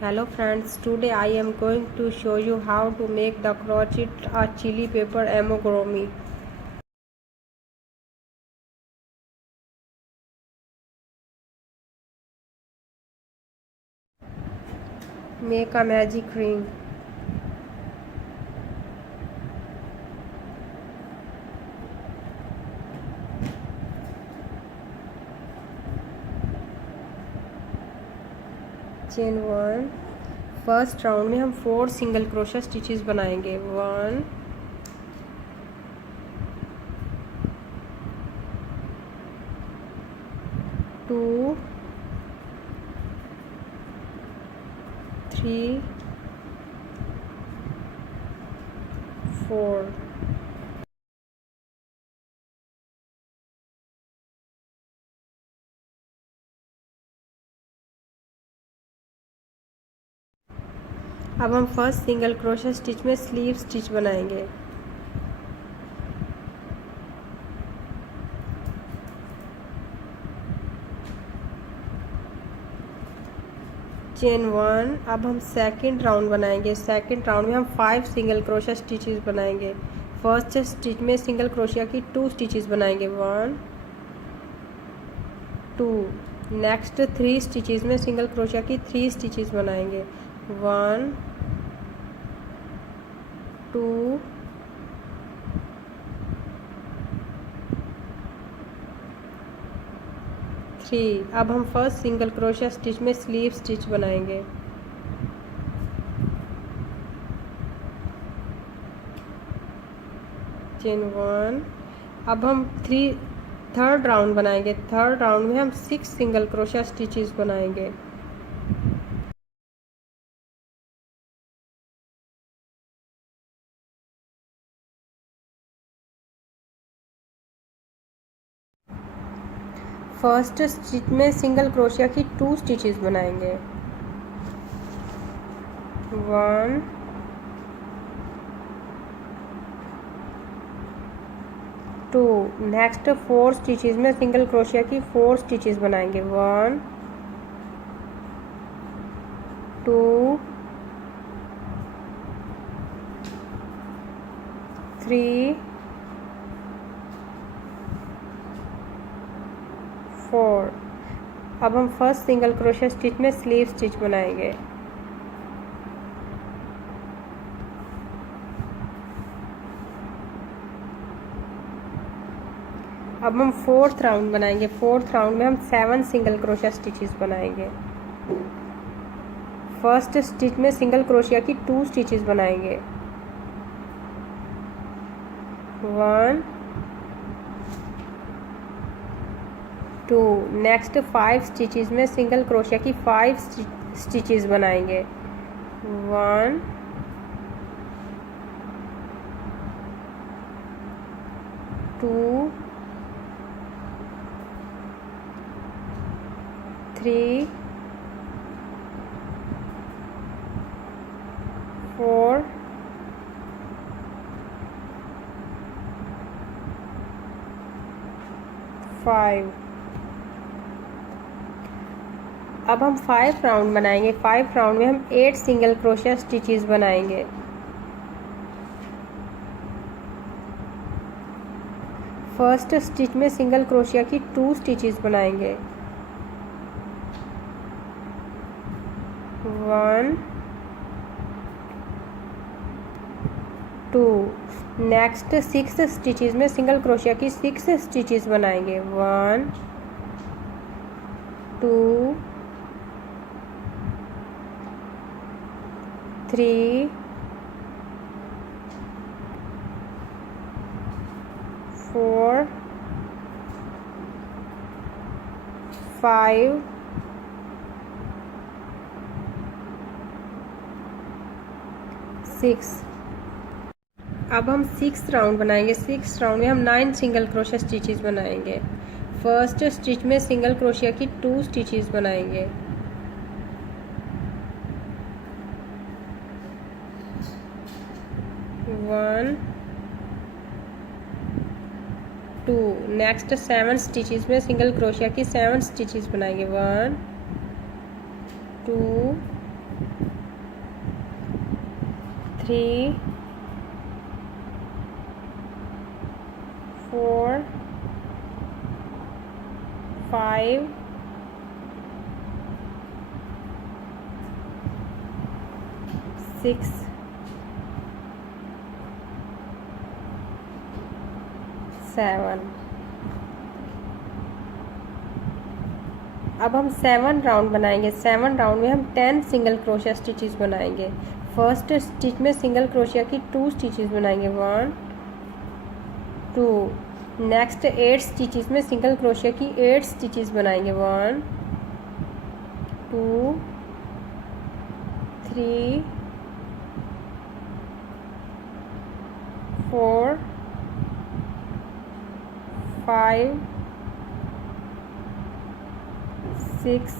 Hello friends, today I am going to show you how to make the crochet a chili pepper amigurumi. Make a magic ring. Chain 1. First round में हम 4 single crochet stitches बनाएंगे. 1 2 3 4. अब हम first single crochet stitch में sleeve stitch बनाएंगे. Chain 1. अब हम second round बनाएंगे. सेकंड राउंड में हम 5 सिंगल क्रोशा स्टिचेस बनाएंगे. फर्स्ट स्टिच में सिंगल क्रोशिया की 2 स्टिचेस बनाएंगे. 1 2. नेक्स्ट 3 स्टिचेस में सिंगल क्रोशिया की 3 स्टिचेस बनाएंगे. 1 2 3. अब हम फर्स्ट सिंगल क्रोशिया स्टिच में स्लीव स्टिच बनाएंगे. चेन 1. अब हम थर्ड राउंड बनाएंगे. थर्ड राउंड में हम 6 सिंगल क्रोशिया स्टिचेस बनाएंगे. फर्स्ट स्टिच में सिंगल क्रोशिया की 2 स्टिचेस बनाएंगे. 1 2. नेक्स्ट 4 स्टिचेस में सिंगल क्रोशिया की 4 स्टिचेस बनाएंगे. 1 2 3 4. अब हम फर्स्ट सिंगल क्रोशिया स्टिच में स्लीव स्टिच बनाएंगे. अब हम फोर्थ राउंड बनाएंगे. फोर्थ राउंड में हम 7 सिंगल क्रोशिया स्टिचेस बनाएंगे. फर्स्ट स्टिच में सिंगल क्रोशिया की 2 स्टिचेस बनाएंगे. 1 2. नेक्स्ट 5 स्टिचेस में सिंगल क्रोशिया की 5 स्टिचेस बनाएंगे. 1 2 3 4 5. अब हम 5 राउंड बनाएंगे. 5 राउंड में हम 8 सिंगल क्रोशिया स्टिचेस बनाएंगे. फर्स्ट स्टिच में सिंगल क्रोशिया की 2 स्टिचेस बनाएंगे. 1 2. नेक्स्ट 6 स्टिचेस में सिंगल क्रोशिया की 6 स्टिचेस बनाएंगे. 1 2 3 4 5 6. अब हम 6 राउंड बनाएंगे. 6 राउंड में हम 9 सिंगल क्रोशिया स्टिचेस बनाएंगे. फर्स्ट स्टिच में सिंगल क्रोशिया की 2 स्टिचेस बनाएंगे. 1 2. नेक्स्ट 7 स्टिचेस में सिंगल क्रोशिया की 7 स्टिचेस बनाएंगे. 1 2 3 4 5 6 7। अब हम 7 राउंड बनाएंगे। 7 राउंड में हम 10 सिंगल क्रोशिया स्टिचेस बनाएंगे। फर्स्ट स्टिच में सिंगल क्रोशिया की 2 स्टिचेस बनाएंगे, 1 2। नेक्स्ट 8 स्टिचेस में सिंगल क्रोशिया की 8 स्टिचेस बनाएंगे, 1 2 3 4 5 6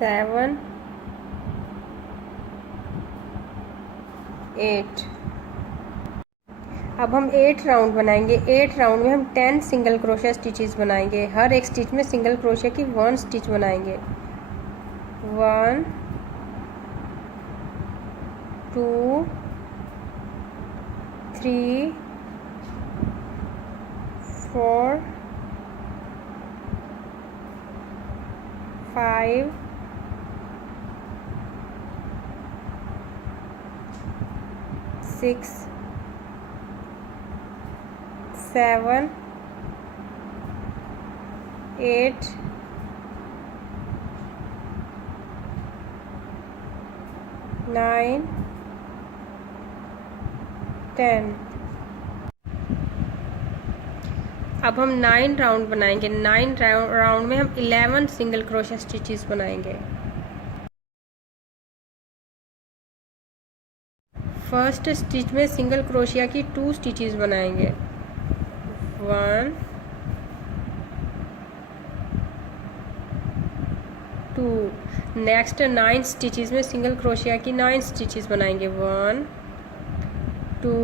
7 8। अब हम 8 राउंड बनाएंगे। 8 राउंड में हम 10 सिंगल क्रोशिया स्टिचेस बनाएंगे। हर एक स्टिच में सिंगल क्रोशिया की 1 स्टिच बनाएंगे, 1 2 3 4 5 6 7 8 9 10। अब हम 9 राउंड बनाएंगे। 9 राउंड में हम 11 सिंगल क्रोशिया स्टिचेस बनाएंगे। फर्स्ट स्टिच में सिंगल क्रोशिया की 2 स्टिचेस बनाएंगे, 1 2। नेक्स्ट 9 स्टिचेस में सिंगल क्रोशिया की 9 स्टिचेस बनाएंगे, 1 2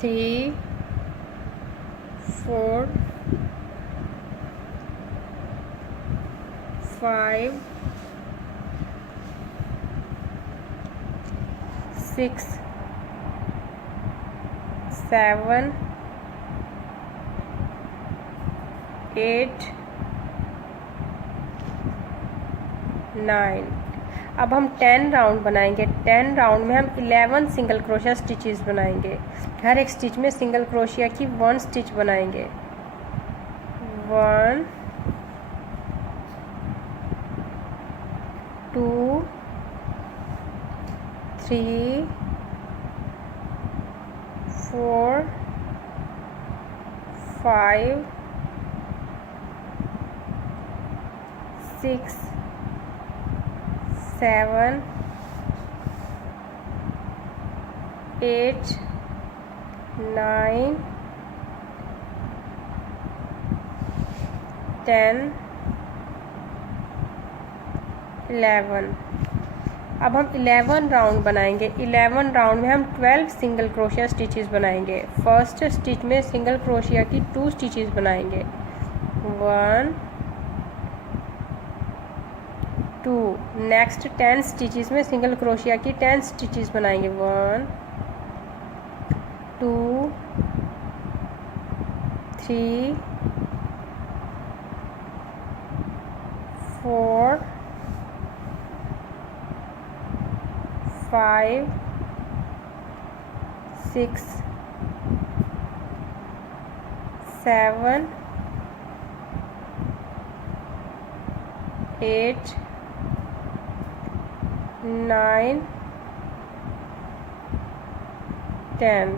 3 4 5 6 7 8 9। अब हम 10 राउंड बनाएंगे। 10 राउंड में हम 11 सिंगल क्रोशिया स्टिचेस बनाएंगे। हर एक स्टिच में सिंगल क्रोशिया की 1 स्टिच बनाएंगे, 1 2 3 4 5 6 7 8 9 10 11। अब हम 11 राउंड बनाएंगे। 11 राउंड में हम 12 सिंगल क्रोशिया स्टिचेस बनाएंगे। फर्स्ट स्टिच में सिंगल क्रोशिया की 2 स्टिचेस बनाएंगे, 1 2। नेक्स्ट 10 स्टिचेस में सिंगल क्रोशिया की 10 स्टिचेस बनाएंगे, 1 2 3 4 5 6 7 8 9 10।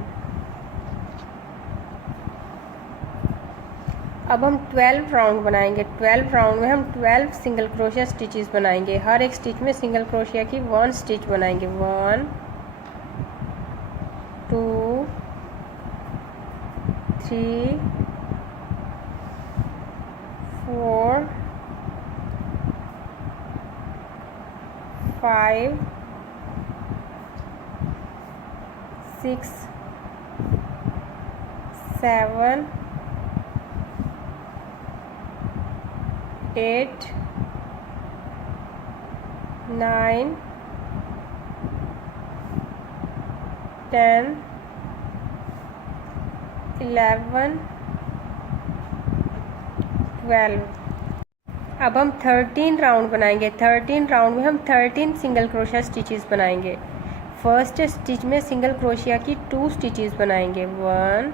अब हम 12 राउंड बनाएंगे। 12 राउंड में हम 12 सिंगल क्रोशिया स्टिचेस बनाएंगे। हर एक स्टिच में सिंगल क्रोशिया की 1 स्टिच बनाएंगे, 1 2 3 4 5 6 7 8 9 10 11 12। अब हम 13 राउंड बनाएंगे। 13 राउंड में हम 13 सिंगल क्रोशिया स्टिचेस बनाएंगे। फर्स्ट स्टिच में सिंगल क्रोशिया की 2 स्टिचेस बनाएंगे, 1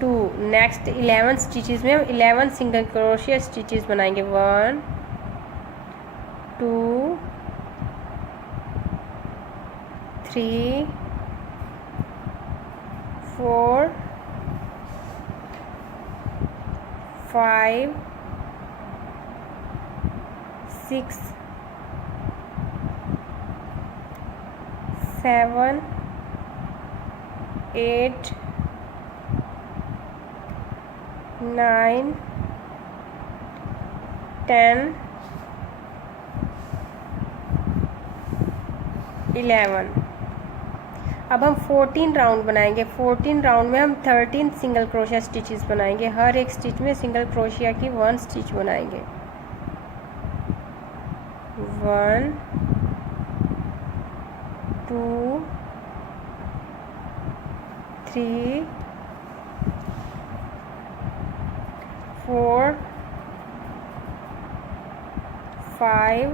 2। नेक्स्ट 11 स्टिचेस में हम 11 सिंगल क्रोशिया स्टिचेस बनाएंगे, 1 2 3 4 5 6 7 8 9 10 11। अब हम 14 राउंड बनाएंगे। 14 राउंड में हम 13 सिंगल क्रोशिया स्टिचेस बनाएंगे। हर एक स्टिच में सिंगल क्रोशिया की 1 स्टिच बनाएंगे, 1 2 3 4 5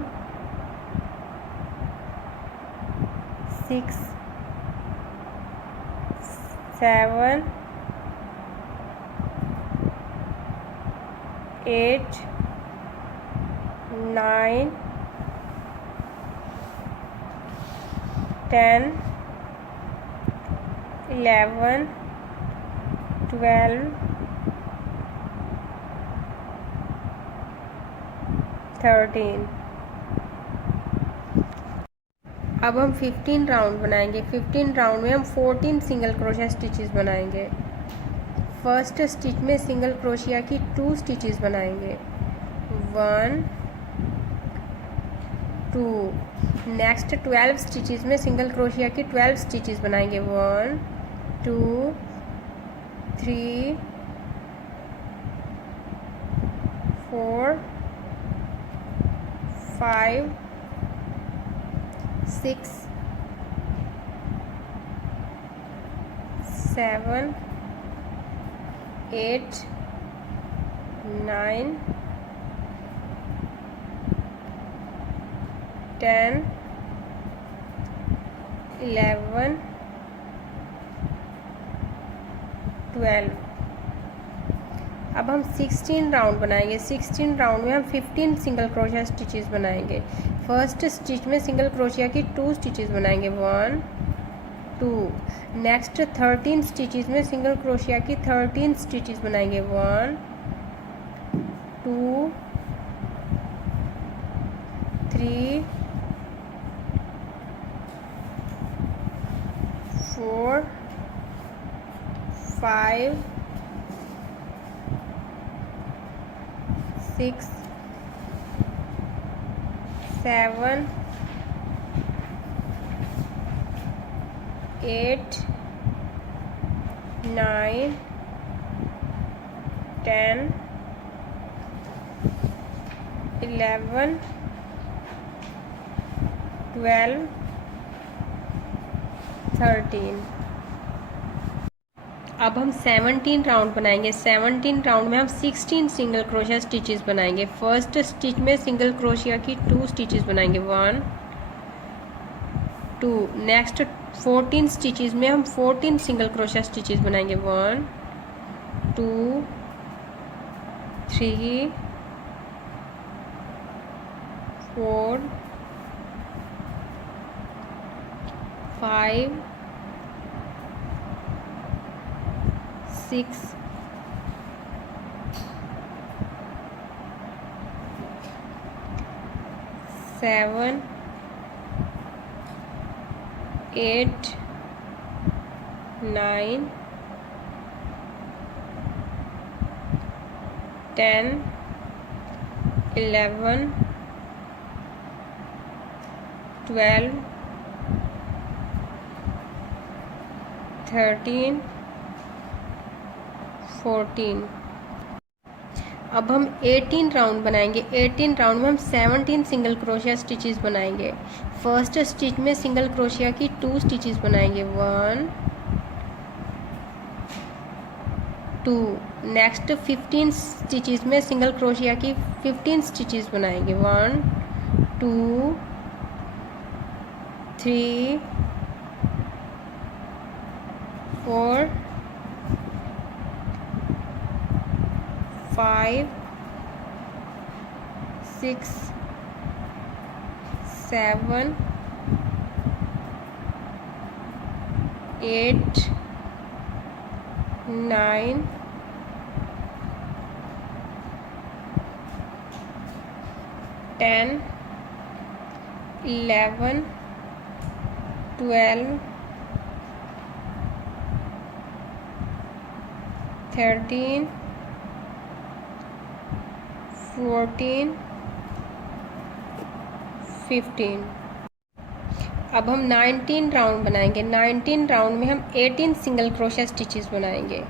6 7 8 9 10 11 12 13। अब हम 15 राउंड बनाएंगे। 15 राउंड में हम 14 सिंगल क्रोशिया स्टिचेस बनाएंगे। फर्स्ट स्टिच में सिंगल क्रोशिया की 2 स्टिचेस बनाएंगे, 1 2। नेक्स्ट 12 स्टिचेस में सिंगल क्रोशिया की 12 स्टिचेस बनाएंगे, 1 2 3 4 5 6 7 8 9 10 11 12। अब हम 16 राउंड बनाएंगे। 16 राउंड में हम 15 सिंगल क्रोशिया स्टिचेस बनाएंगे। फर्स्ट स्टिच में सिंगल क्रोशिया की 2 स्टिचेस बनाएंगे, 1 2। नेक्स्ट 13 स्टिचेस में सिंगल क्रोशिया की 13 स्टिचेस बनाएंगे, 1 2 3 4 5 6 7 8 9 10 11 12 13। अब हम 17 राउंड बनाएंगे। 17 राउंड में हम 16 सिंगल क्रोशिया स्टिचेस बनाएंगे। फर्स्ट स्टिच में सिंगल क्रोशिया की 2 स्टिचेस बनाएंगे, 1 2। नेक्स्ट 14 स्टिचेस में हम 14 सिंगल क्रोशिया स्टिचेस बनाएंगे, 1 2 3 4 5 6 7 8 9 10 11 12 13 14। अब हम 18 राउंड बनाएंगे। 18 राउंड में हम 17 सिंगल क्रोशिया स्टिचेस बनाएंगे। फर्स्ट स्टिच में सिंगल क्रोशिया की 2 स्टिचेस बनाएंगे, 1 2। नेक्स्ट 15 स्टिचेस में सिंगल क्रोशिया की 15 स्टिचेस बनाएंगे, 1 2 3 4 5 6 7 8 9 10 11 12 13 14 15। अब हम 19 राउंड बनाएंगे। 19 राउंड में हम 18 सिंगल क्रोशिया स्टिचेस बनाएंगे।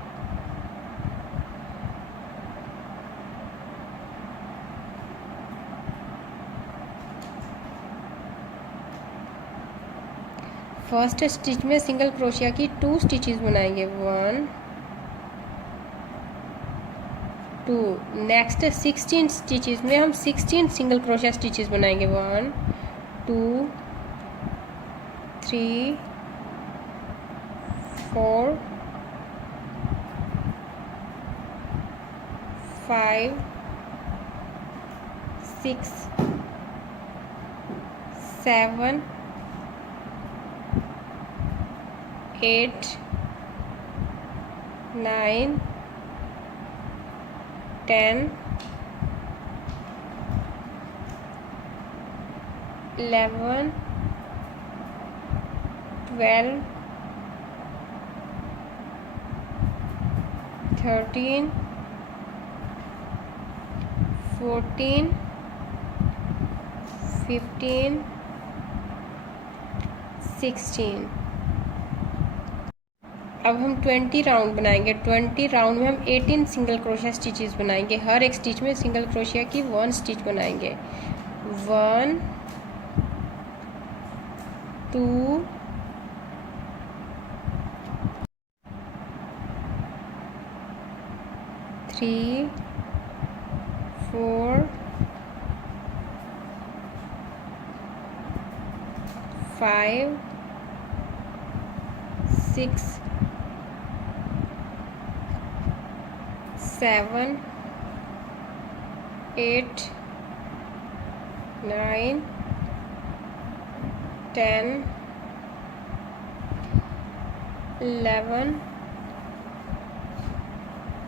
फर्स्ट स्टिच में सिंगल क्रोशिया की 2 स्टिचेस बनाएंगे, 1 2। नेक्स्ट 16 स्टिचेस में हम 16 सिंगल क्रोशिया स्टिचेस बनाएंगे, 1 2 3 4 5 6 7 8 9 10 11 12 13 14 15 16। अब हम 20 राउंड बनाएंगे। 20 राउंड में हम 18 सिंगल क्रोशिया स्टिचेस बनाएंगे। हर एक स्टिच में सिंगल क्रोशिया की 1 स्टिच बनाएंगे, 1 2 3 4 5 6 7 8 9 10 11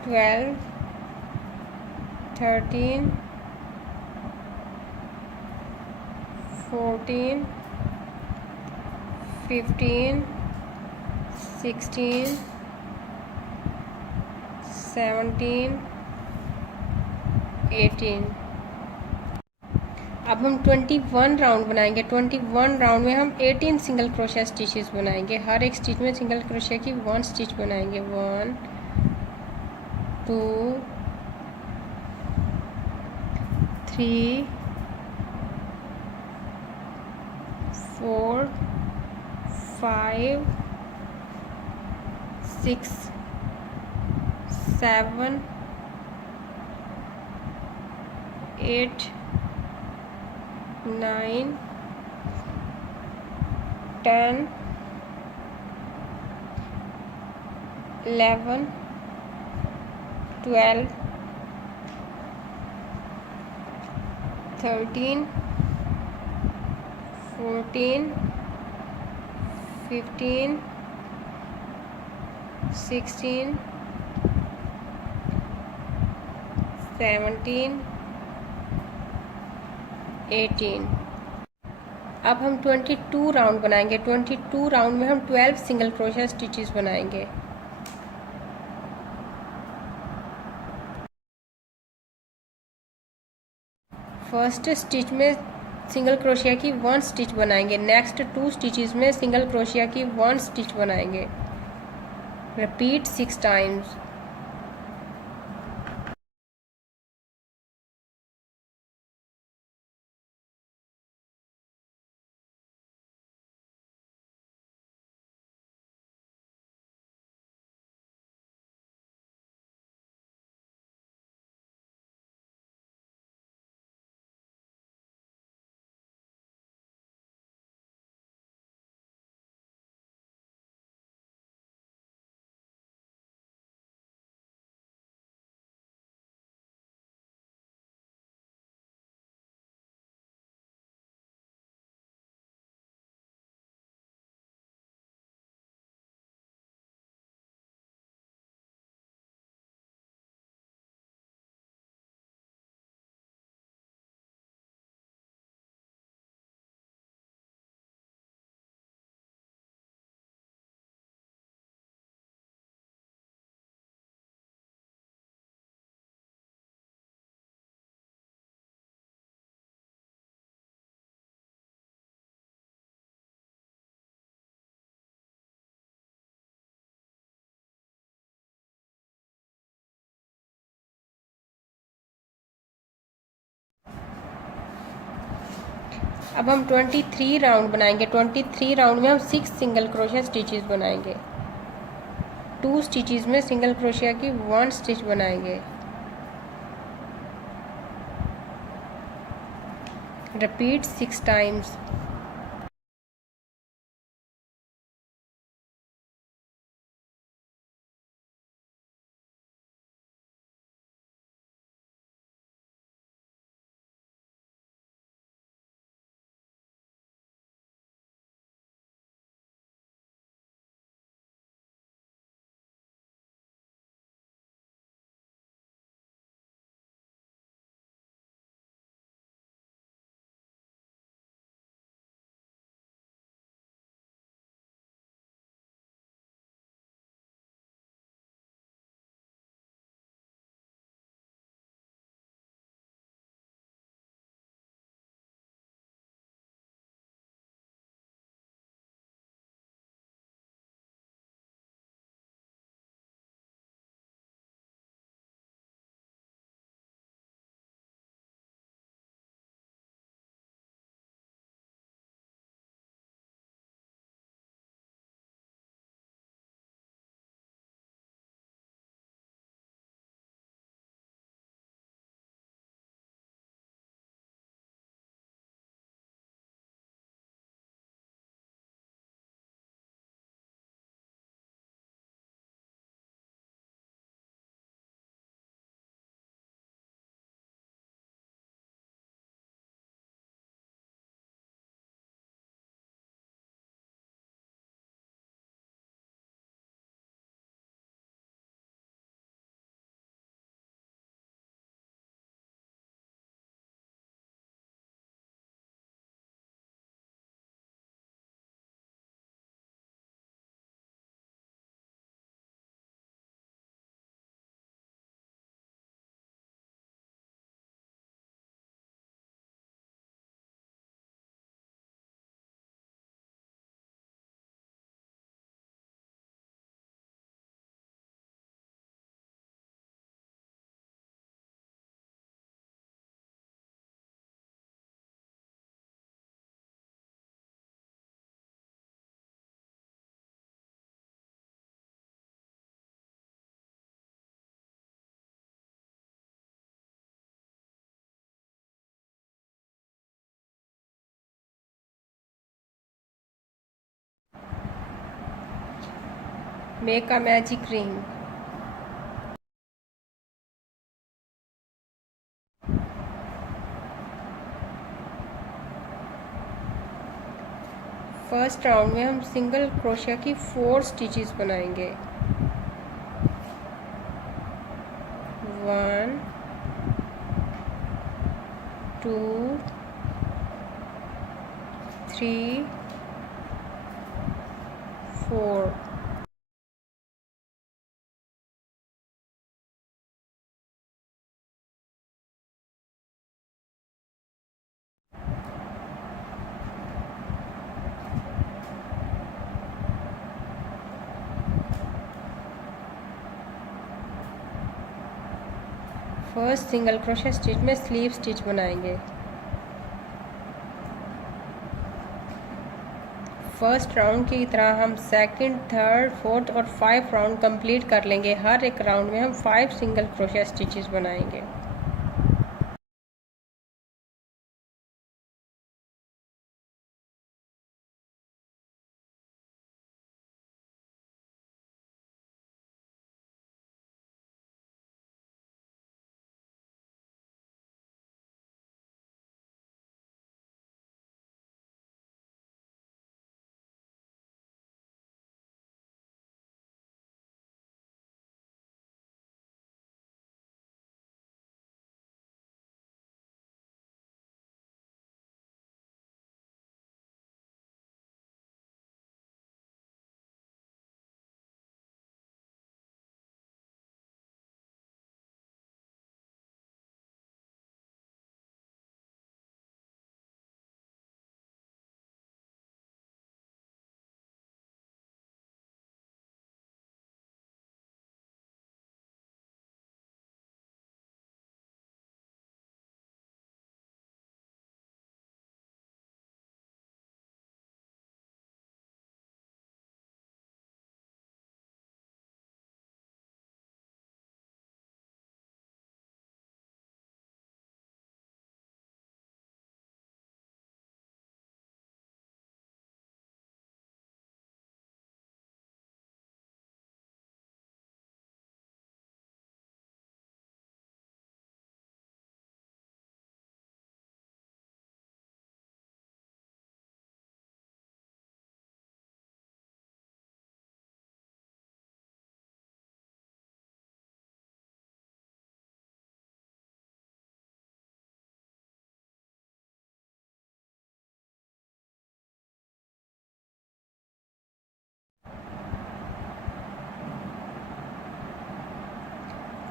12 13 14 15 16 17 18। अब हम 21 राउंड बनाएंगे। 21 राउंड में हम 18 सिंगल क्रोशिया स्टिचेस बनाएंगे। हर एक स्टिच में सिंगल क्रोशिया की 1 स्टिच बनाएंगे, 1 2 3 4 5 6 7 8 9 10 11 12 13 14 15 16 17 18। अब हम 22 राउंड बनाएंगे। 22 राउंड में हम 12 सिंगल क्रोशिया स्टिचेस बनाएंगे। फर्स्ट स्टिच में सिंगल क्रोशिया की 1 स्टिच बनाएंगे। नेक्स्ट 2 स्टिचेस में सिंगल क्रोशिया की 1 स्टिच बनाएंगे। Repeat 6 times. अब हम 23 राउंड बनाएंगे। 23 राउंड में हम 6 सिंगल क्रोशिया स्टिचेस बनाएंगे। 2 स्टिचेस में सिंगल क्रोशिया की 1 स्टिच बनाएंगे। Repeat 6 times. Make a magic ring. First round में हम सिंगल क्रोशिया की 4 स्टिचेस बनाएंगे। 1 2 3 4। फर्स्ट सिंगल क्रोशिया स्टिच में स्लीव स्टिच बनाएंगे। फर्स्ट राउंड की तरह हम सेकंड, थर्ड, फोर्थ और 5 राउंड कंप्लीट कर लेंगे। हर एक राउंड में हम 5 सिंगल क्रोशिया स्टिचेस बनाएंगे।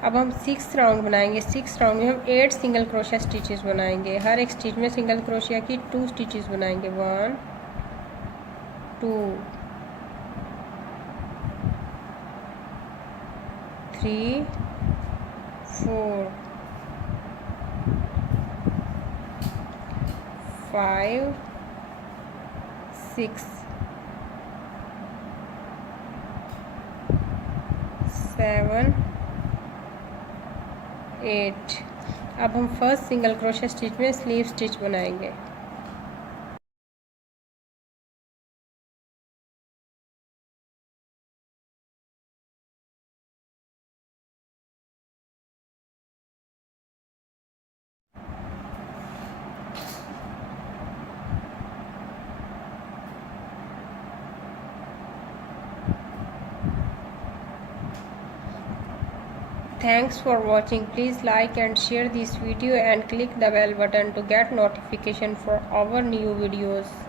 अब हम 6 राउंड बनाएंगे। 6 राउंड में हम 8 सिंगल क्रोशिया स्टिचेस बनाएंगे। हर एक स्टिच में सिंगल क्रोशिया की 2 स्टिचेस बनाएंगे। 1 2 3 4 5 6 7 8। अब हम फर्स्ट सिंगल क्रोशिया स्टिच में स्लीव स्टिच बनाएंगे। Thanks for watching. Please like and share this video and click the bell button to get notification for our new videos.